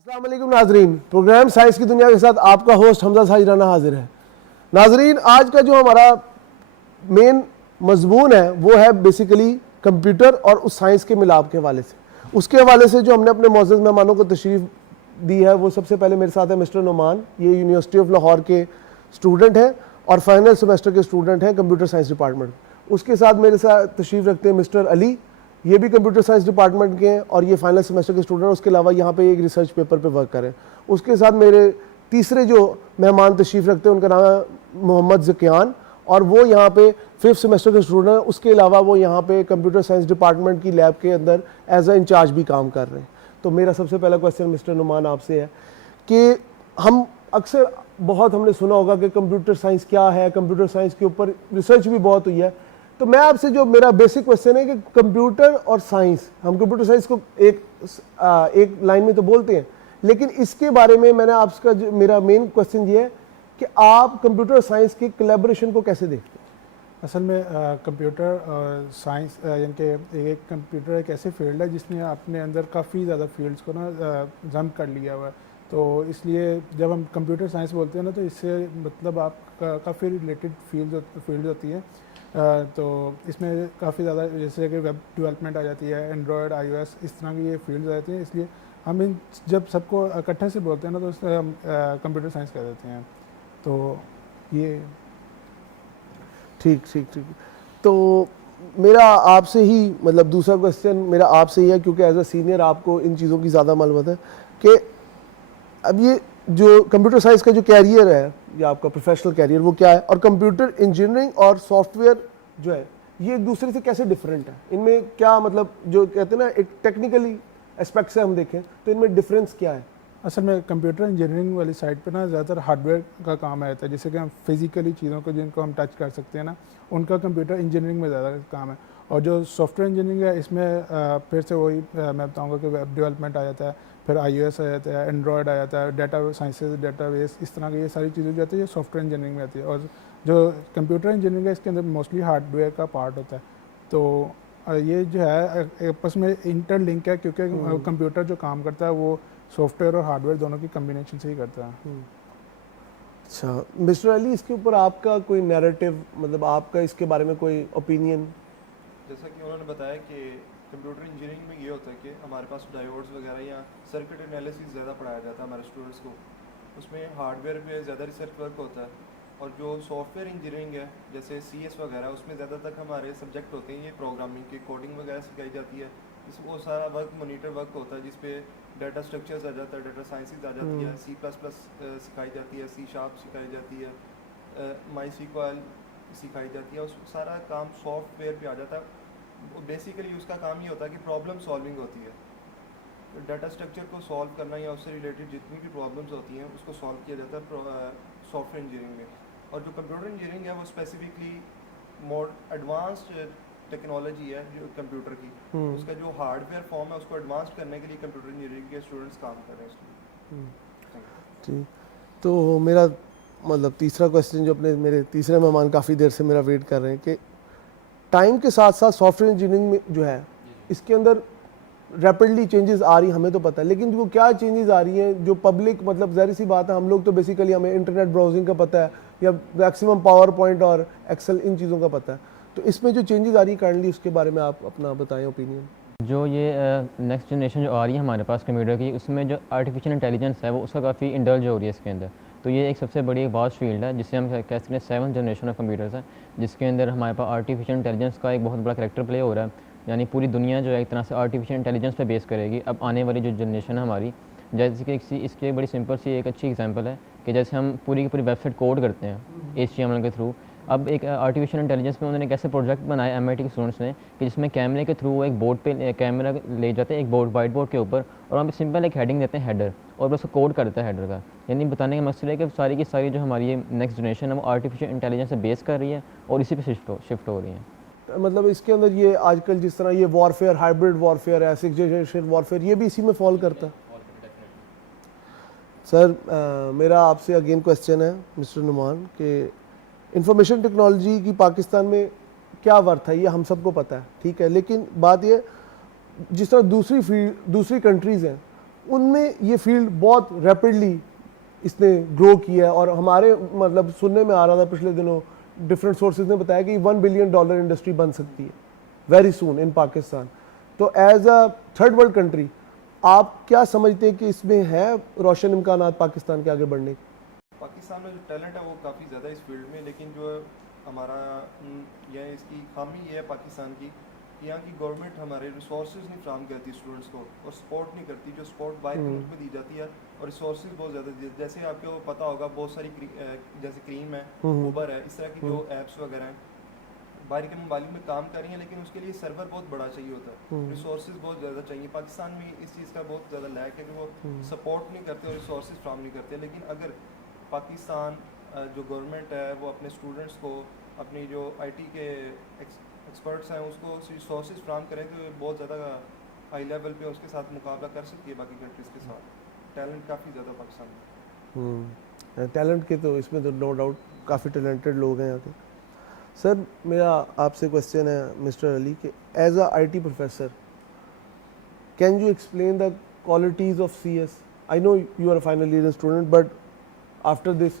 अस्सलाम वालेकुम नाजरीन, प्रोग्राम साइंस की दुनिया के साथ आपका होस्ट हमजा साजिराना हाजिर है। नाजरीन, आज का जो हमारा मेन मजमून है वो है बेसिकली कंप्यूटर और उस साइंस के मिलाप के हवाले से। उसके हवाले से जो हमने अपने मौजूद मेहमानों को तशरीफ़ दी है वो सबसे पहले मेरे साथ है मिस्टर नुमान। ये यूनिवर्सिटी ऑफ लाहौर के स्टूडेंट हैं और फाइनल सेमेस्टर के स्टूडेंट हैं कंप्यूटर साइंस डिपार्टमेंट। उसके साथ मेरे साथ तशरीफ़ रखते हैं मिस्टर अली, ये भी कंप्यूटर साइंस डिपार्टमेंट के हैं और ये फाइनल सेमेस्टर के स्टूडेंट हैं। उसके अलावा यहाँ पे एक रिसर्च पेपर पे वर्क करें। उसके साथ मेरे तीसरे जो मेहमान तशरीफ़ रखते हैं उनका नाम है मोहम्मद ज़कियान और वो यहाँ पे 5th सेमेस्टर के स्टूडेंट हैं। उसके अलावा वो यहाँ पे कंप्यूटर साइंस डिपार्टमेंट की लैब के अंदर एज अ इंचार्ज भी काम कर रहे हैं। तो मेरा सबसे पहला क्वेश्चन मिस्टर नुमान आपसे है कि हम अक्सर बहुत हमने सुना होगा कि कंप्यूटर साइंस क्या है, कंप्यूटर साइंस के ऊपर रिसर्च भी बहुत हुई है। तो मैं आपसे जो मेरा बेसिक क्वेश्चन है कि कंप्यूटर और साइंस, हम कंप्यूटर साइंस को एक लाइन में तो बोलते हैं, लेकिन इसके बारे में मैंने आपका मेरा मेन क्वेश्चन ये है कि आप कंप्यूटर और साइंस की कोलैबोरेशन को कैसे देखते हैं? असल में कंप्यूटर और साइंस यानी कि एक कंप्यूटर एक ऐसे फील्ड है जिसने अपने अंदर काफ़ी ज़्यादा फील्ड्स को ना जम्प कर लिया हुआ है। तो इसलिए जब हम कंप्यूटर साइंस बोलते हैं ना तो इससे मतलब आप काफ़ी रिलेटेड फील्ड होती है। तो इसमें काफ़ी ज़्यादा जैसे कि वेब डेवलपमेंट आ जाती है, एंड्रॉयड, iOS, इस तरह की ये फील्ड्स आ जाती हैं। इसलिए हम इन जब सबको इकट्ठे से बोलते हैं ना तो उससे हम कंप्यूटर साइंस कह देते हैं। तो ये ठीक ठीक ठीक। तो मेरा आपसे ही मतलब दूसरा क्वेश्चन मेरा आपसे ही है, क्योंकि एज अ सीनियर आपको इन चीज़ों की ज़्यादा मालूमात है कि अब ये जो कंप्यूटर साइंस का जो कैरियर है या आपका प्रोफेशनल कैरियर वो क्या है, और कंप्यूटर इंजीनियरिंग और सॉफ्टवेयर जो है ये एक दूसरे से कैसे डिफरेंट है? इनमें क्या मतलब जो कहते हैं ना एक टेक्निकली एस्पेक्ट से हम देखें तो इनमें डिफरेंस क्या है? असल में कंप्यूटर इंजीनियरिंग वाली साइड पे ना ज़्यादातर हार्डवेयर का काम रहता है, जैसे कि हम फिजिकली चीज़ों को जिनको हम टच कर सकते हैं ना उनका कंप्यूटर इंजीनियरिंग में ज़्यादा काम है। और जो सॉफ्टवेयर इंजीनियरिंग है इसमें फिर से वही मैं बताऊंगा कि वेब डेवलपमेंट आ जाता है, फिर iOS आ जाता है, एंड्रॉयड आ जाता है, डाटा साइंसेज, डाटाबेस, इस तरह की ये सारी चीज़ें जो आती है ये सॉफ्टवेयर इंजीनियरिंग में आती है। और जो कंप्यूटर इंजीनियरिंग है इसके अंदर मोस्टली हार्डवेयर का पार्ट होता है। तो ये जो है आपस में इंटरलिंक है, क्योंकि कंप्यूटर जो काम करता है वो सॉफ्टवेयर और हार्डवेयर दोनों की कम्बिनेशन से ही करता है। अच्छा मिस्टर अली, इसके ऊपर आपका कोई नैरेटिव, मतलब आपका इसके बारे में कोई ओपिनियन? जैसा कि उन्होंने बताया कि कंप्यूटर इंजीनियरिंग में ये होता है कि हमारे पास डायोड्स वगैरह या सर्किट एनालिसिस ज़्यादा पढ़ाया जाता है हमारे स्टूडेंट्स को, उसमें हार्डवेयर पे ज़्यादा रिसर्च वर्क होता है। और जो सॉफ्टवेयर इंजीनियरिंग है जैसे CS वगैरह, उसमें ज़्यादा तक हमारे सब्जेक्ट होते हैं ये प्रोग्रामिंग की, कोडिंग वगैरह सिखाई जाती है। इसमें वो सारा वर्क मॉनिटर वर्क होता है जिसपे डाटा स्ट्रक्चर्स आ जाता है, डाटा साइंसेज आ जाती है, C++ सिखाई जाती है, C# सिखाई जाती है, MySQL सिखाई जाती है। और सारा काम सॉफ्टवेयर पे आ जाता है। बेसिकली उसका काम ये होता है कि प्रॉब्लम सॉल्विंग होती है, डाटा स्ट्रक्चर को सॉल्व करना या उससे रिलेटेड जितनी भी प्रॉब्लम्स होती हैं उसको सॉल्व किया जाता है सॉफ्टवेयर इंजीनियरिंग में। और जो कंप्यूटर इंजीनियरिंग है वो स्पेसिफिकली मोर एडवांस्ड टेक्नोलॉजी है जो कंप्यूटर की, उसका जो हार्डवेयर फॉर्म है उसको एडवांस करने के लिए कंप्यूटर इंजीनियरिंग के स्टूडेंट्स काम कर रहे हैं इसमें। ठीक, तो मेरा मतलब तीसरा क्वेश्चन जो अपने मेरे तीसरे मेहमान काफ़ी देर से मेरा वेट कर रहे हैं कि टाइम के साथ साथ सॉफ्टवेयर इंजीनियरिंग में जो है इसके अंदर रैपिडली चेंजेस आ रही, हमें तो पता है, लेकिन वो क्या चेंजेस आ रही हैं जो पब्लिक, मतलब ज़ाहिर सी बात है हम लोग तो बेसिकली हमें इंटरनेट ब्राउजिंग का पता है या मैक्सिमम पावर पॉइंट और एक्सेल इन चीज़ों का पता है, तो इसमें जो चेंजेस आ रही है करंटली उसके बारे में आप अपना बताएं ओपिनियन। जो ये नेक्स्ट जनरेशन जो आ रही है हमारे पास कंप्यूटर की, उसमें जो आर्टिफिशियल इंटेलिजेंस है वो उसका काफ़ी इंडल्ज हो रही है इसके अंदर। तो ये एक सबसे बड़ी एक वास्ट फील्ड है जिसे हम कह सकते हैं 7th जनरेशन ऑफ कंप्यूटर्स है, जिसके अंदर हमारे पास आर्टिफिशियल इंटेलिजेंस का एक बहुत बड़ा कैरेक्टर प्ले हो रहा है। यानी पूरी दुनिया जो है एक तरह से आर्टिफिशियल इंटेलिजेंस पे बेस करेगी अब आने वाली जो जनरेशन है हमारी। जैसे कि इसकी बड़ी सिंपल सी एक अच्छी एग्जांपल है कि जैसे हम पूरी की पूरी वेबसाइट कोड करते हैं HTML के थ्रू, अब एक आर्टिफिशियल इंटेलिजेंस में उन्होंने कैसे प्रोजेक्ट बनाया MIT के स्टूडेंट्स ने कि जिसमें कैमरे के थ्रू एक बोर्ड पे कैमरा ले जाते हैं एक बोर्ड वाइट बोर्ड के ऊपर और वहाँ पे सिंपल एक हेडिंग देते हैं हेडर, और बस कोड करता है हेडर का। यानी बताने का मकसद है कि सारी की सारी जो हमारी ये नेक्स्ट जनरेशन है वो आर्टिफिशियल इंटेलिजेंस से बेस कर रही है और इसी पे शिफ्ट हो रही है। मतलब इसके अंदर ये आजकल जिस तरह ये वॉरफेयर, हाइब्रिड वॉरफेयर है, 6th जनरेशन वॉरफेयर, ये भी इसी में फॉल करता है। सर मेरा आपसे अगेन क्वेश्चन है मिस्टर नुमान कि इंफॉर्मेशन टेक्नोलॉजी की पाकिस्तान में क्या वर्थ है, ये हम सबको पता है, ठीक है, लेकिन बात ये जिस तरह दूसरी कंट्रीज़ हैं उनमें ये फील्ड बहुत रैपिडली इसने ग्रो किया है। और हमारे मतलब सुनने में आ रहा था पिछले दिनों, डिफरेंट सोर्सेज ने बताया कि $1 बिलियन इंडस्ट्री बन सकती है वेरी सून इन पाकिस्तान। तो as a third world country आप क्या समझते हैं कि इसमें है रोशन इम्कानात पाकिस्तान के आगे बढ़ने के? पाकिस्तान में जो टैलेंट है वो काफ़ी ज़्यादा है इस फील्ड में, लेकिन जो हमारा यह इसकी खामी ये है पाकिस्तान की कि यहाँ की गवर्नमेंट हमारे रिसोर्सेज नहीं फ्राहम करती स्टूडेंट्स को और सपोर्ट नहीं करती। जो सपोर्ट बाहर के मुल्क में दी जाती है और रिसोर्सेज बहुत ज़्यादा दी, जैसे आपको पता होगा बहुत सारी जैसे क्रीम है, उबर है, इस तरह की जो ऐप्स वगैरह हैं बाहर के ममालिक में काम कर रही हैं, लेकिन उसके लिए सर्वर बहुत बड़ा चाहिए होता है, रिसोर्सेज बहुत ज़्यादा चाहिए। पाकिस्तान में इस चीज़ का बहुत ज़्यादा लैक है कि वो सपोर्ट नहीं करते और रिसोर्सेज फ्राहम नहीं करते। लेकिन अगर पाकिस्तान जो गवर्नमेंट है वो अपने स्टूडेंट्स को, अपनी जो आईटी के एक्सपर्ट्स हैं उसको रिसोर्सेज फ्राहम करें तो ये बहुत ज़्यादा हाई लेवल पे उसके साथ मुकाबला कर सकती है बाकी कंट्रीज़ के साथ। टैलेंट काफ़ी ज़्यादा पाकिस्तान में। टैलेंट के तो इसमें तो नो डाउट काफ़ी टैलेंटेड लोग हैं यहाँ के। सर मेरा आपसे क्वेश्चन है मिस्टर अली कि as a IT professor can you explain the qualities of CS? I know you are a final year student but after this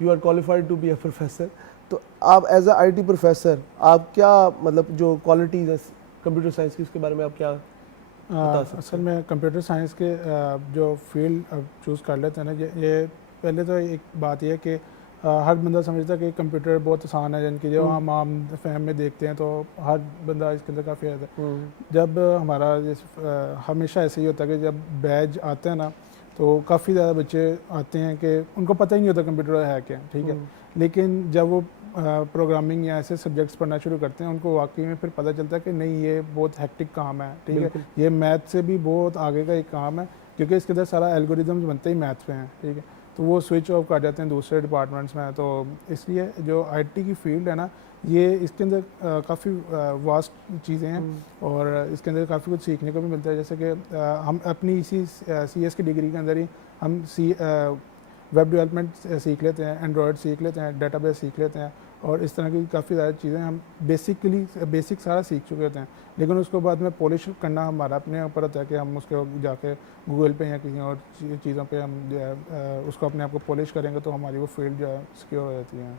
you are qualified to be a professor. तो आप as a IT professor आप क्या मतलब जो qualities है computer science की उसके बारे में आप क्या बता सकते हैं? असल में कंप्यूटर साइंस के जो फील्ड चूज़ कर लेते हैं ना, ये पहले तो एक बात यह है कि हर बंदा समझता है कि कंप्यूटर बहुत आसान है, जिनकी जो हम आम फहम में देखते हैं तो हर बंदा इसके अंदर काफ़ी आता है। जब हमारा हमेशा ऐसे ही होता है कि जब बैच आते हैं ना तो काफ़ी ज़्यादा बच्चे आते हैं कि उनको पता ही नहीं होता कंप्यूटर है क्या, ठीक है। लेकिन जब वो प्रोग्रामिंग या ऐसे सब्जेक्ट्स पढ़ना शुरू करते हैं उनको वाकई में फिर पता चलता है कि नहीं ये बहुत हेक्टिक काम है, ठीक है, ये मैथ से भी बहुत आगे का एक काम है क्योंकि इसके अंदर सारा एल्गोरिदम्स बनते ही मैथ पे हैं, ठीक है। तो वो स्विच ऑफ कर जाते हैं दूसरे डिपार्टमेंट्स में। तो इसलिए जो आईटी की फील्ड है ना, ये इसके अंदर काफ़ी वास्ट चीज़ें हैं और इसके अंदर काफ़ी कुछ सीखने को भी मिलता है। जैसे कि हम अपनी इसी CS की डिग्री के अंदर ही हम वेब डेवलपमेंट सीख लेते हैं, एंड्रॉयड सीख लेते हैं, डेटाबेस सीख लेते हैं और इस तरह की काफ़ी ज़्यादा चीज़ें हम बेसिक सारा सीख चुके होते हैं। लेकिन उसके बाद में पॉलिश करना हमारा अपने ऊपर होता है कि हम उसके जाके गूगल पे या किसी और चीज़ों पे हम जो है उसको अपने आप को पॉलिश करेंगे तो हमारी वो फील्ड जो है सिक्योर हो जाती है।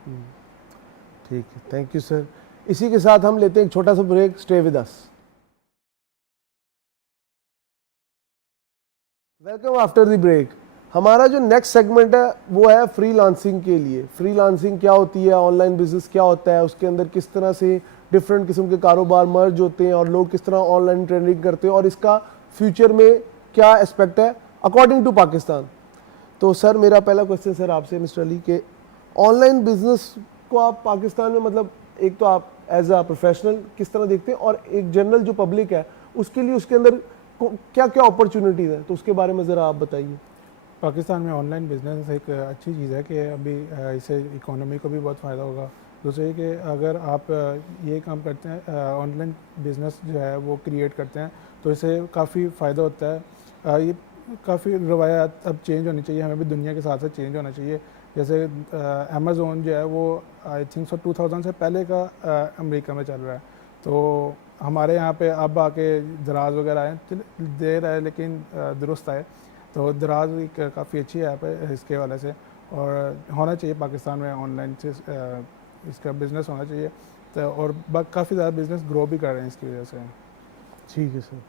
ठीक है, थैंक यू सर। इसी के साथ हम लेते हैं एक छोटा सा break. Stay with us. Welcome after the break. हमारा जो नेक्स्ट सेगमेंट है वो है फ्रीलांसिंग के लिए। फ्रीलांसिंग क्या होती है, ऑनलाइन बिजनेस क्या होता है, उसके अंदर किस तरह से डिफरेंट किस्म के कारोबार मर्ज होते हैं और लोग किस तरह ऑनलाइन ट्रेडिंग करते हैं और इसका फ्यूचर में क्या एस्पेक्ट है अकॉर्डिंग टू पाकिस्तान। तो सर मेरा पहला क्वेश्चन सर आपसे मिस्टर अली के ऑनलाइन बिजनेस को आप पाकिस्तान में मतलब एक तो आप एज अ प्रोफेशनल किस तरह देखते हैं और एक जनरल जो पब्लिक है उसके लिए उसके अंदर क्या क्या अपॉर्चुनिटीज़ हैं, तो उसके बारे में ज़रा आप बताइए। पाकिस्तान में ऑनलाइन बिजनेस एक अच्छी चीज़ है कि अभी इससे इकोनॉमी को भी बहुत फ़ायदा होगा। दूसरे कि अगर आप ये काम करते हैं ऑनलाइन बिज़नेस जो है वो क्रिएट करते हैं तो इससे काफ़ी फ़ायदा होता है। ये काफ़ी रवायात अब चेंज होनी चाहिए, हमें भी दुनिया के साथ साथ चेंज होना चाहिए। जैसे अमेज़ोन जो है वो आई थिंक 2000 से पहले का अमेरिका में चल रहा है, तो हमारे यहाँ पे अब आके दराज वगैरह आए, देर आए लेकिन दुरुस्त आए। तो दराज एक काफ़ी अच्छी ऐप है इसके वाले से और होना चाहिए पाकिस्तान में ऑनलाइन से इसका बिज़नेस होना चाहिए। तो और काफ़ी ज़्यादा बिज़नेस ग्रो भी कर रहे हैं इसकी वजह से। ठीक है सर।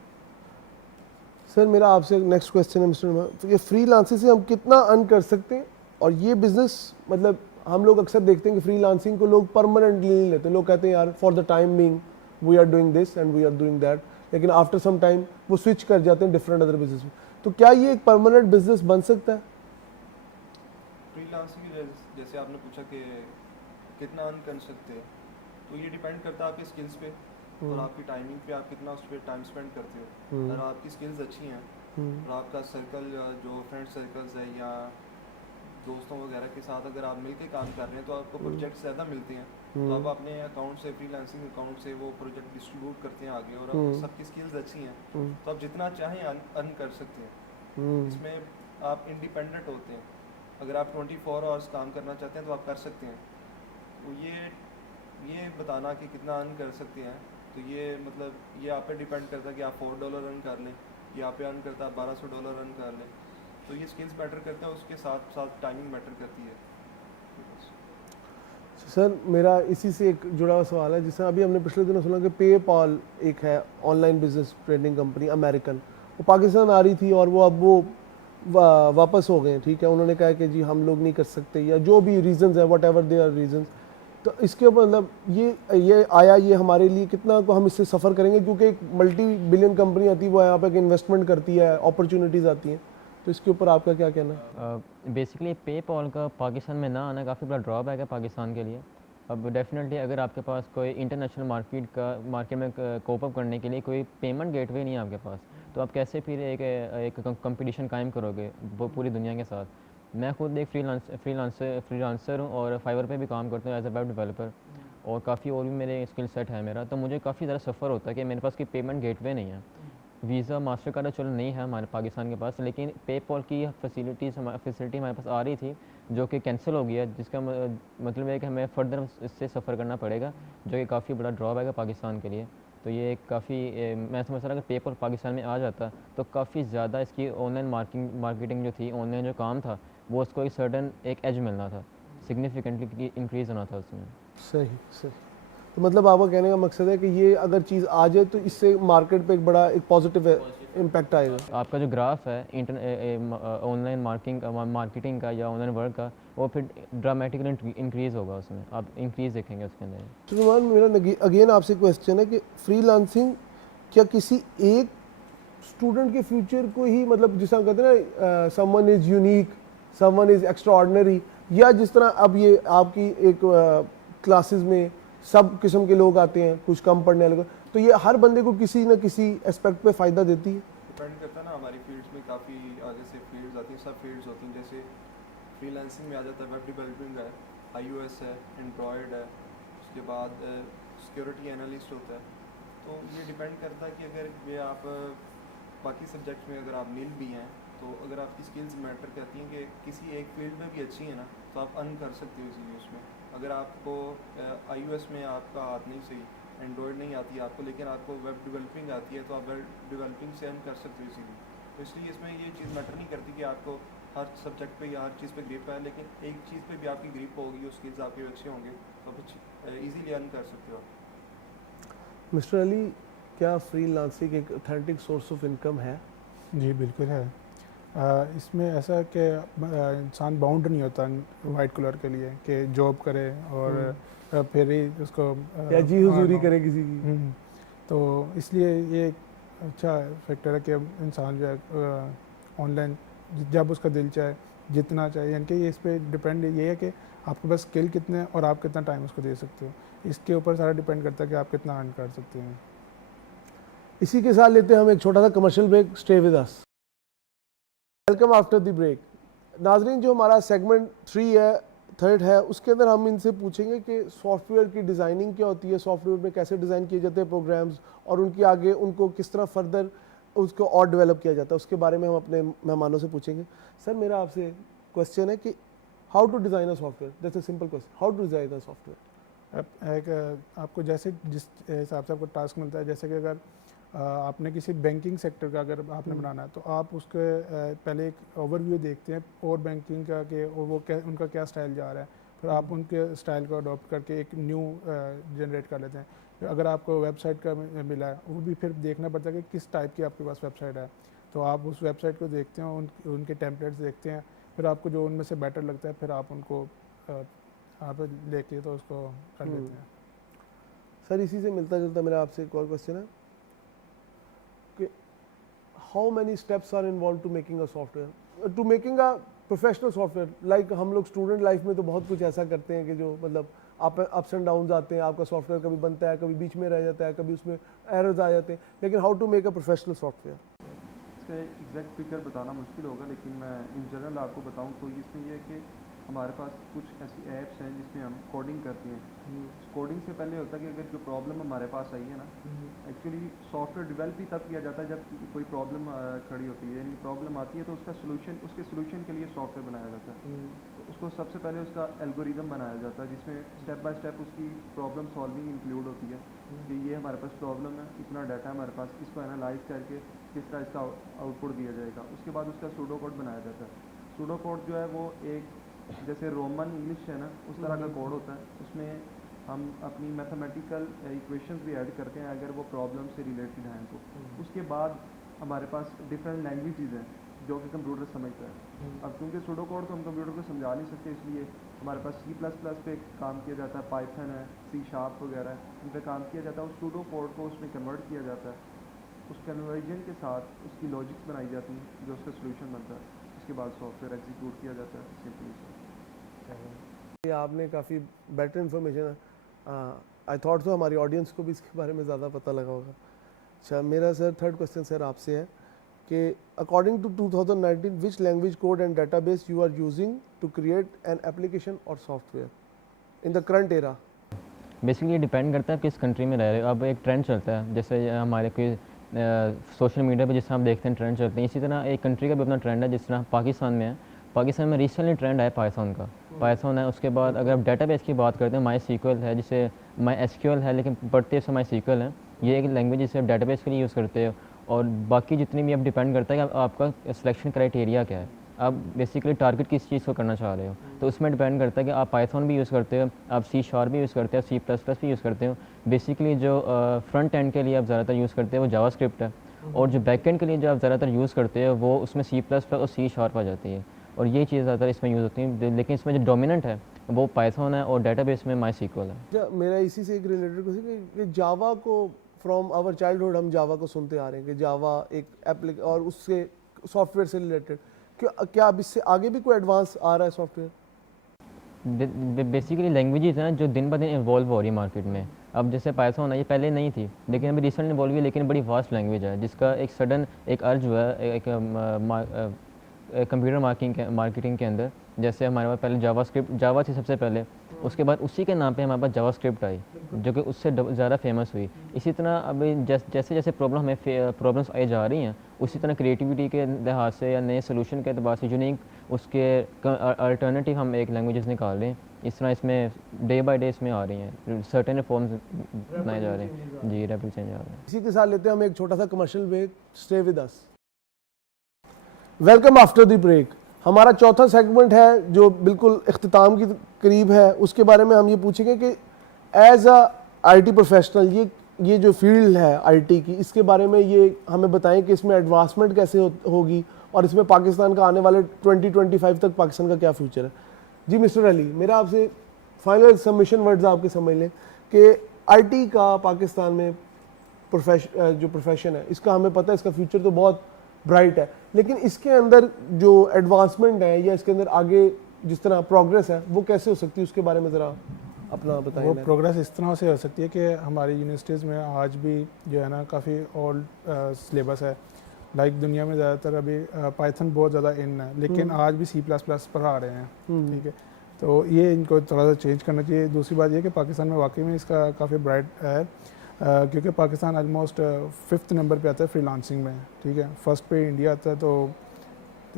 सर मेरा आपसे नेक्स्ट क्वेश्चन है मिस्टर उमर, तो ये फ्रीलांसिंग से हम कितना अर्न कर सकते हैं और ये बिज़नेस मतलब हम लोग अक्सर देखते हैं कि फ्रीलांसिंग को लोग परमानेंटली नहीं लेते। लोग कहते हैं यार for the time being we are doing this and we are doing that, लेकिन आफ्टर सम टाइम वो स्विच कर जाते हैं डिफरेंट अदर बिजनेस में। तो क्या ये एक परमानेंट बिजनेस बन सकता है? फ्रीलांसिंग जैसे आपने पूछा कि कितना अर्न कर सकते हैं, तो ये डिपेंड करता है आपके स्किल्स पे और आपकी टाइमिंग पे, आप कितना उस पर टाइम स्पेंड करते हो। अगर आपकी स्किल्स अच्छी हैं और आपका सर्कल जो फ्रेंड सर्कल्स है या दोस्तों वगैरह के साथ अगर आप मिलकर काम कर रहे हैं तो आपको प्रोजेक्ट ज़्यादा मिलते हैं, तो आप अपने अकाउंट से फ्रीलांसिंग अकाउंट से वो प्रोजेक्ट डिस्ट्रीब्यूट करते हैं आगे और सबकी स्किल्स अच्छी हैं तो आप जितना चाहें अर्न कर सकते हैं। इसमें आप इंडिपेंडेंट होते हैं। अगर आप 24 आवर्स काम करना चाहते हैं तो आप कर सकते हैं। तो ये बताना कि कितना अर्न कर सकते हैं तो ये मतलब ये आप पे डिपेंड करता है कि आप $4 अर्न कर लें यहाँ पे अर्न करता है $1200 अर्न कर लें। तो ये स्किल्स मैटर करते हैं, उसके साथ साथ टाइमिंग मैटर करती है। सर मेरा इसी से एक जुड़ा हुआ सवाल है, जिससे अभी हमने पिछले दिनों सुना कि पेपाल एक है online business trading company American, वो पाकिस्तान आ रही थी और वो अब वो वापस हो गए, ठीक है। उन्होंने कहा कि जी हम लोग नहीं कर सकते, या जो भी रीजंस है, whatever they are reasons. तो इसके मतलब ये आया, ये हमारे लिए कितना को हम इससे सफ़र करेंगे, क्योंकि एक मल्टी बिलियन कंपनी आती है, वो यहाँ पे इन्वेस्टमेंट करती है, अपॉर्चुनिटीज़ आती हैं। तो इसके ऊपर आपका क्या कहना है? बेसिकली पेपॉल का पाकिस्तान में ना आना काफ़ी बड़ा ड्रॉबैक है पाकिस्तान के लिए। अब डेफिनेटली अगर आपके पास कोई इंटरनेशनल मार्केट में कोप अप करने के लिए कोई पेमेंट गेटवे नहीं है आपके पास, तो आप कैसे फिर एक कंपटीशन कायम करोगे वो पूरी दुनिया के साथ। मैं खुद एक फ्रीलांसर हूँ और फाइवर पे भी काम करता हूँ एज ए वेब डेवलपर, और काफ़ी और भी मेरे स्किल सेट है मेरा, तो मुझे काफ़ी ज़्यादा सफ़र होता है कि मेरे पास कोई पेमेंट गेटवे नहीं है। वीज़ा मास्टर कार्ड चलो नहीं है हमारे पाकिस्तान के पास, लेकिन पेपॉल की फैसिलिटी हमारे पास आ रही थी जो कि कैंसिल हो गया, जिसका मतलब है कि हमें फर्दर इससे सफ़र करना पड़ेगा, जो कि काफ़ी बड़ा ड्रॉबैक है पाकिस्तान के लिए। तो ये काफ़ी मैं समझ रहा कि पेपॉल पाकिस्तान में आ जाता तो काफ़ी ज़्यादा इसकी ऑनलाइन मार्केटिंग जो थी, ऑनलाइन जो काम था, वो उसको एक सर्टन एक एज मिलना था, सिग्निफिकेंटली इंक्रीज़ होना था उसमें। सही सही। तो मतलब आपका कहने का मकसद है कि ये अगर चीज़ आ जाए तो इससे मार्केट पे एक बड़ा एक पॉजिटिव इम्पैक्ट आएगा। आपका जो ग्राफ है ऑनलाइन मार्केटिंग का या ऑनलाइन वर्क का, वो फिर ड्रामेटिकली इंक्रीज़ होगा, उसमें आप इंक्रीज़ देखेंगे उसके अंदर। तो नुमान, मेरा अगेन आपसे क्वेश्चन है कि फ्रीलांसिंग क्या किसी एक स्टूडेंट के फ्यूचर को ही, मतलब जिस तरह कहते हैं ना someone is unique, someone is extraordinary, या जिस तरह अब ये आपकी एक क्लासेस में सब किस्म के लोग आते हैं, कुछ कम पढ़ने वाले, तो ये हर बंदे को किसी न किसी एस्पेक्ट पे फ़ायदा देती है? डिपेंड करता है ना, हमारी फील्ड्स में काफ़ी आगे से फील्ड्स आती हैं, सब फील्ड्स होती हैं। जैसे फ्रीलांसिंग में आ जाता है वेब डेवलपिंग है, iOS है, एंड्रॉयड है, उसके बाद सिक्योरिटी एनालिस्ट होता है। तो ये डिपेंड करता है कि अगर ये आप बाकी सब्जेक्ट्स में अगर आप नील भी हैं, तो अगर आपकी स्किल्स मैटर करती हैं कि किसी एक फील्ड में भी अच्छी है ना, तो आप अर्न कर सकते हो इसीलिए उसमें। अगर आपको iOS में आपका हाथ नहीं सही, एंड्रॉयड नहीं आती है आपको, लेकिन आपको वेब डेवलपिंग आती है, तो आप वेब डेवलपिंग से अर्न कर सकते हो इसीलिए। तो इसलिए इसमें ये चीज़ मैटर नहीं करती कि आपको हर सब्जेक्ट पे या हर चीज़ पे ग्रिप है, लेकिन एक चीज़ पे भी आपकी ग्रिप होगी, और स्किल्स आपके अच्छे होंगे, तो आप ईजीली अर्न कर सकते हो। मिस्टर अली, क्या फ्रीलांसिंग एक ऑथेंटिक सोर्स ऑफ इनकम है? जी बिल्कुल है। इसमें ऐसा है कि इंसान बाउंड नहीं होता वाइट कलर के लिए कि जॉब करे और फिर ही उसको या जी हुजूरी करे किसी की। तो इसलिए ये एक अच्छा फैक्टर है कि इंसान जो है ऑनलाइन जब उसका दिल चाहे जितना चाहिए, यानी कि ये इस पर डिपेंड ये है कि आपके पास स्किल कितने हैं और आप कितना टाइम उसको दे सकते हो। इसके ऊपर सारा डिपेंड करता है कि आप कितना अर्न कर सकते हैं। इसी के साथ लेते हैं हम एक छोटा सा commercial break. Stay with us. Welcome after the break. नाजरीन, जो हमारा सेगमेंट 3 है, थर्ड है, उसके अंदर हम इनसे पूछेंगे कि सॉफ्टवेयर की डिज़ाइनिंग क्या होती है, सॉफ्टवेयर में कैसे डिज़ाइन किए जाते हैं प्रोग्राम्स, और उनके आगे उनको किस तरह फर्दर उसको और डेवलप किया जाता है, उसके बारे में हम अपने मेहमानों से पूछेंगे। सर, मेरा आपसे क्वेश्चन है कि how to design a software. That's a simple question, how to design a software. आपको जैसे जिस हिसाब से आपको टास्क मिलता है, जैसे कि अगर आपने किसी बैंकिंग सेक्टर का अगर आपने बनाना है, तो आप उसके पहले एक ओवरव्यू देखते हैं और बैंकिंग का कि वो उनका क्या स्टाइल जा रहा है, फिर आप उनके स्टाइल को अडॉप्ट करके एक न्यू जनरेट कर लेते हैं। फिर अगर आपको वेबसाइट का मिला है, वो भी फिर देखना पड़ता है कि किस टाइप की आपके पास वेबसाइट है, तो आप उस वेबसाइट को देखते हैं, उनके टेम्पलेट्स देखते हैं, फिर आपको जो उनमें से बेटर लगता है, फिर आप उनको आप लेके तो उसको कर लेते हैं। सर, इसी से मिलता जुलता मेरा आपसे एक और क्वेश्चन है कि how many steps are involve to making a software, to making a professional software. Like हम लोग स्टूडेंट लाइफ में तो बहुत कुछ ऐसा करते हैं कि जो मतलब आप अप्स एंड डाउन आते हैं, आपका सॉफ्टवेयर कभी बनता है, कभी बीच में रह जाता है, कभी उसमें एरर्स आ जाते हैं, लेकिन how to make a professional software. इसका एग्जैक्ट फिगर बताना मुश्किल होगा, लेकिन मैं इन जनरल आपको बताऊं तो इसमें यह है कि हमारे पास कुछ ऐसी ऐप्स हैं जिसमें हम कोडिंग करते हैं। कोडिंग से पहले होता है कि अगर जो प्रॉब्लम हमारे पास आई है ना, एक्चुअली सॉफ्टवेयर डेवलप ही तब किया जाता है जब कोई प्रॉब्लम खड़ी होती है, यानी प्रॉब्लम आती है तो उसका उसके सोल्यूशन के लिए सॉफ्टवेयर बनाया जाता है। तो उसको सबसे पहले उसका एल्गोरिदम बनाया जाता है, जिसमें स्टेप बाय स्टेप उसकी प्रॉब्लम सॉल्विंग इंक्लूड होती है कि ये हमारे पास प्रॉब्लम है, इतना डाटा हमारे पास, इसको एनालाइज करके किस तरह इसका आउटपुट दिया जाएगा। उसके बाद उसका सूडो कोड बनाया जाता है। सूडो कोड जो है वो एक जैसे रोमन इंग्लिश है ना उस तरह का कोड होता है। उसमें हम अपनी मैथमेटिकल इक्वेशंस भी ऐड करते हैं अगर वो प्रॉब्लम से रिलेटेड हैं तो। उसके बाद हमारे पास डिफरेंट लैंग्वेजेस हैं जो कि कंप्यूटर समझता है। अब क्योंकि सूडो कोड तो हम कंप्यूटर को समझा नहीं सकते, इसलिए हमारे पास C++ पे काम किया जाता है, पाइथन है, C# वगैरह है, उन पर काम किया जाता है। उस सूडो कोड को उसमें कन्वर्ट किया जाता है। उस कन्वर्जन के साथ उसकी लॉजिक्स बनाई जाती हैं जो उसका सोल्यूशन बनता है। उसके बाद सॉफ्टवेयर एग्जीक्यूट किया जाता है सिंपली। ये आपने काफ़ी बेटर इन्फॉर्मेशन, आई थॉट तो हमारी ऑडियंस को भी इसके बारे में ज़्यादा पता लगा होगा। अच्छा, मेरा सर थर्ड क्वेश्चन सर आपसे है कि according to 2019 which language code and database you are using to create an application और software in the current era. Basically depend करता है किस कंट्री में रह रहे हो। अब एक ट्रेंड चलता है जैसे हमारे कोई सोशल मीडिया पे जिस तरह हम देखते हैं ट्रेंड चलते हैं, इसी तरह एक कंट्री का भी अपना ट्रेंड है। जिस तरह पाकिस्तान में है, पाकिस्तान में रिसेंटली ट्रेंड है पाइथन का, पाइथन है। उसके बाद अगर आप डेटाबेस की बात करते हैं, MySQL है, जिसे MySQL है लेकिन पढ़ते हैं MySQL है। ये एक लैंग्वेज जिसे आप डेटाबेस के लिए यूज़ करते हो। और बाकी जितनी भी अब डिपेंड करता है कि आपका सिलेक्शन क्राइटेरिया क्या है, आप बेसिकली टारगेट किस चीज़ को करना चाह रहे हो। तो उसमें डिपेंड करता है कि आप पाइथन भी यूज़ करते हो, आप C# भी यूज़ करते हो, C++ भी यूज़ करते हो। बेसिकली जो फ्रंट एंड के लिए आप ज़्यादातर यूज़ करते हो वो जावास्क्रिप्ट है, और जो बैक एंड के लिए जो आप ज़्यादातर यूज़ करते हो वो उसमें C++ और C# आ जाती है, और ये चीज़ ज़्यादातर इसमें यूज़ होती है। लेकिन इसमें जो डोमिनेंट है वो पाइथन है, और डेटाबेस में MySQL है। अच्छा, मेरा इसी से एक रिलेटेड क्वेश्चन कि जावा को फ्रॉम आवर चाइल्डहुड हम जावा को सुनते आ रहे हैं कि जावा एक एप्लीक और उससे सॉफ्टवेयर से रिलेटेड, क्या अब इससे आगे भी कोई एडवांस आ रहा है सॉफ्टवेयर? बेसिकली लैंग्वेजेस हैं जो दिन ब दिन इवॉल्व हो रही है मार्केट में। अब जैसे पाइथन है, ये पहले नहीं थी लेकिन अभी रिसेंटली इवॉल्व हुई, लेकिन बड़ी वास्ट लैंग्वेज है जिसका एक सडन एक अर्ज हुआ है एक कंप्यूटर मार्केटिंग के अंदर। जैसे हमारे पास पहले जावा थी सबसे पहले, उसके बाद उसी के नाम पे हमारे पास जावास्क्रिप्ट आई जो कि उससे ज़्यादा फेमस हुई। इसी तरह अभी जैसे जैसे प्रॉब्लम्स आई जा रही हैं, उसी तरह क्रिएटिविटी के लिहाज से या नए सोल्यूशन के अतबार से यूनिक उसके अल्टरनेटिव हम एक लैंग्वेजेस निकाल रहे हैं। इस तरह इसमें डे बाय डे इसमें आ रही हैं, सर्टेन रिफॉर्म्स बनाए जा रहे हैं। जी, रैपिड चेंज आ रहा है। इसी के साथ लेते हैं हम एक छोटा सा commercial break. Stay with us. Welcome after the break. हमारा चौथा सेगमेंट है जो बिल्कुल इख्तिताम की करीब है। उसके बारे में हम ये पूछेंगे कि एज अ IT प्रोफेशनल ये जो फील्ड है IT की, इसके बारे में ये हमें बताएं कि इसमें एडवांसमेंट कैसे होगी और इसमें पाकिस्तान का आने वाले 2025 तक पाकिस्तान का क्या फ्यूचर है। जी मिस्टर अली, मेरा आपसे फाइनल सबमिशन वर्ड्स आपके समझ लें कि IT का पाकिस्तान में जो प्रोफेशन है, इसका हमें पता है इसका फ्यूचर तो बहुत ब्राइट है, लेकिन इसके अंदर जो एडवांसमेंट है या इसके अंदर आगे जिस तरह प्रोग्रेस है वो कैसे हो सकती है, उसके बारे में ज़रा अपना बताएं। वो प्रोग्रेस इस तरह से हो सकती है कि हमारी यूनिवर्सिटीज़ में आज भी जो है ना काफ़ी ओल्ड सिलेबस है। लाइक दुनिया में ज़्यादातर अभी पाइथन बहुत ज़्यादा इन है, लेकिन आज भी C++ पढ़ा रहे हैं। ठीक है, तो ये इनको थोड़ा सा चेंज करना चाहिए। दूसरी बात ये कि पाकिस्तान में वाकई में इसका काफ़ी ब्राइट है, क्योंकि पाकिस्तान ऑलमोस्ट 5th नंबर पे आता है फ्रीलांसिंग में। ठीक है, फर्स्ट पे इंडिया आता है। तो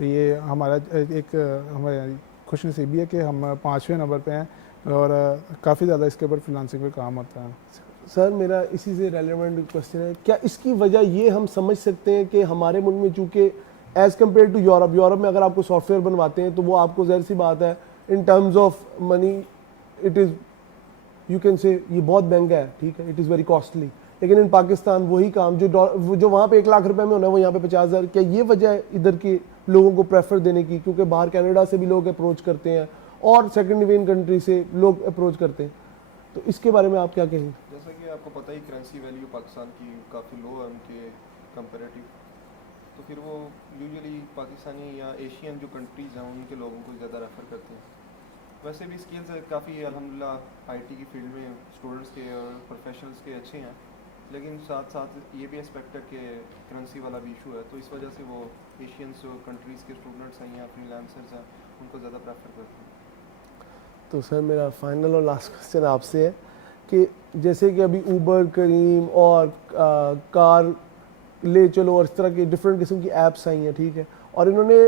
ये हमारा एक हमारी खुशनसीबी है कि हम 5वें नंबर पे हैं, और काफ़ी ज़्यादा इसके ऊपर फ्रीलांसिंग पे काम होता है। सर मेरा इसी से रेलेवेंट क्वेश्चन है, क्या इसकी वजह ये हम समझ सकते हैं कि हमारे मुल्क में चूँकि एज़ कम्पेयर टू यूरोप में अगर आपको सॉफ्टवेयर बनवाते हैं तो वो आपको ज़ाहिर सी बात है in terms of money it is you can say ये बहुत महंगा है, ठीक है, इट इज़ वेरी कॉस्टली। लेकिन इन पाकिस्तान वही काम जो वहाँ पे 1 लाख रुपए में होना है वो यहाँ पे 50,000। क्या ये वजह है इधर के लोगों को प्रेफर देने की, क्योंकि बाहर कनाडा से भी लोग अप्रोच करते हैं और सेकंड वेन कंट्री से लोग अप्रोच करते हैं, तो इसके बारे में आप क्या कहेंगे? जैसा कि आपको पता ही करेंसी वैल्यू पाकिस्तान की काफ़ी लो है उनके कंपेरेटिव, तो फिर वो यूजुअली पाकिस्तानी या एशियन जो कंट्रीज़ हैं उनके लोगों को ज़्यादा रेफ़र करते हैं। वैसे भी स्किल्स काफ़ी अल्हम्दुलिल्लाह IT की फील्ड में स्टूडेंट्स के और प्रोफेशनल्स के अच्छे हैं, लेकिन साथ साथ ये भी एस्पेक्ट है कि करेंसी वाला भी इशू है, तो इस वजह से वो एशियंस कंट्रीज़ के स्टूडेंट्स हैं या फ्रीलांसर्स हैं उनको ज़्यादा प्रेफर करते हैं। तो सर मेरा फाइनल और लास्ट क्वेश्चन आपसे है कि जैसे कि अभी ऊबर, करीम और कार ले चलो और इस तरह की डिफरेंट किस्म की ऐप्स आई हैं, ठीक है, और इन्होंने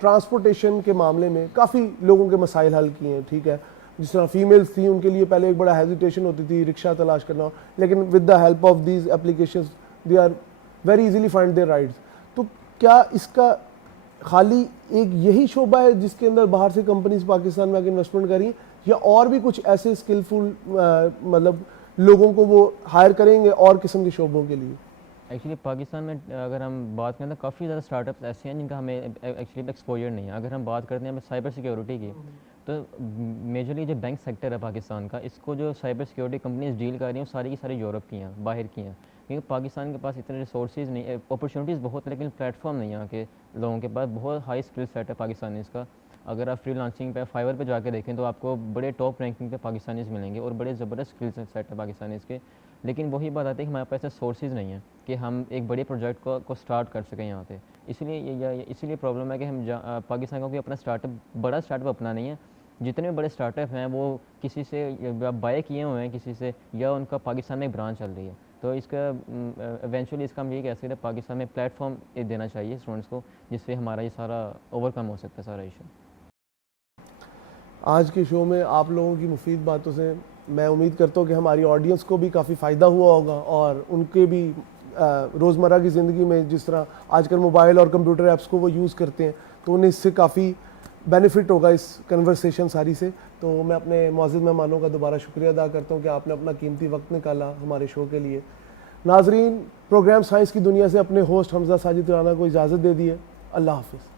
ट्रांसपोर्टेशन के मामले में काफ़ी लोगों के मसाइल हल किए हैं, ठीक है। जिस तरह फीमेल्स थी उनके लिए पहले एक बड़ा हेजिटेशन होती थी रिक्शा तलाश करना, लेकिन with the help of these applications they are very easily find their rides. क्या इसका खाली एक यही शोबा है जिसके अंदर बाहर से कंपनीज पाकिस्तान में आके इन्वेस्टमेंट करी, या और भी कुछ ऐसे स्किलफुल मतलब लोगों को वो हायर करेंगे और किस्म के शोबों के लिए? एक्चुअली पाकिस्तान में अगर हम बात करें तो काफ़ी ज़्यादा स्टार्टअप्स ऐसे हैं जिनका हमें एक्चुअली एक्सपोजर नहीं है। अगर हम बात करते हैं साइबर सिक्योरिटी की, तो मेजरली जो बैंक सेक्टर है पाकिस्तान का, इसको जो साइबर सिक्योरिटी कंपनीज डील कर रही हैं वो सारी की सारी यूरोप की हैं, बाहर की हैं, क्योंकि पाकिस्तान के पास इतने रिसोर्सेज नहीं, अपॉर्चुनिटीज़ बहुत है लेकिन प्लेटफॉर्म नहीं है यहाँ के लोगों के पास। बहुत हाई स्किल सेट है पाकिस्तानीज़ का। अगर आप फ्रीलांसिंग पे फाइवर पे जाके देखें तो आपको बड़े टॉप रैंकिंग पे पाकिस्तानीज़ मिलेंगे और बड़े ज़बरदस्त स्किल सेट है पाकिस्तानीज़ के। लेकिन वही बात आती है कि हमारे पास ऐसे सोर्सेज नहीं है कि हम एक बड़े प्रोजेक्ट को स्टार्ट कर सकें यहाँ पे। इसीलिए प्रॉब्लम है कि हम पाकिस्तान का कोई अपना बड़ा स्टार्टअप अपना नहीं है। जितने बड़े स्टार्टअप हैं वो किसी से बाय किए हुए हैं किसी से, या उनका पाकिस्तान में एक ब्रांच चल रही है। तो इसका इवेंचुअली इसका हम यही कह सकते हैं पाकिस्तान में प्लेटफॉर्म देना चाहिए स्टूडेंट्स को, जिससे हमारा ये सारा ओवरकम हो सकता है सारा इशू। आज के शो में आप लोगों की मुफीद बातों से मैं उम्मीद करता हूँ कि हमारी ऑडियंस को भी काफ़ी फ़ायदा हुआ होगा और उनके भी रोज़मर्रा की ज़िंदगी में जिस तरह आजकल मोबाइल और कंप्यूटर ऐप्स को वो यूज़ करते हैं तो उन्हें इससे काफ़ी बेनिफिट होगा इस कन्वर्सेशन सारी से। तो मैं अपने मौजूद मेहमानों का दोबारा शुक्रिया अदा करता हूँ कि आपने अपना कीमती वक्त निकाला हमारे शो के लिए। नाजरीन, प्रोग्राम साइंस की दुनिया से अपने होस्ट हमजा साजिद राना को इजाज़त दे दी है। अल्लाह हाफिज़।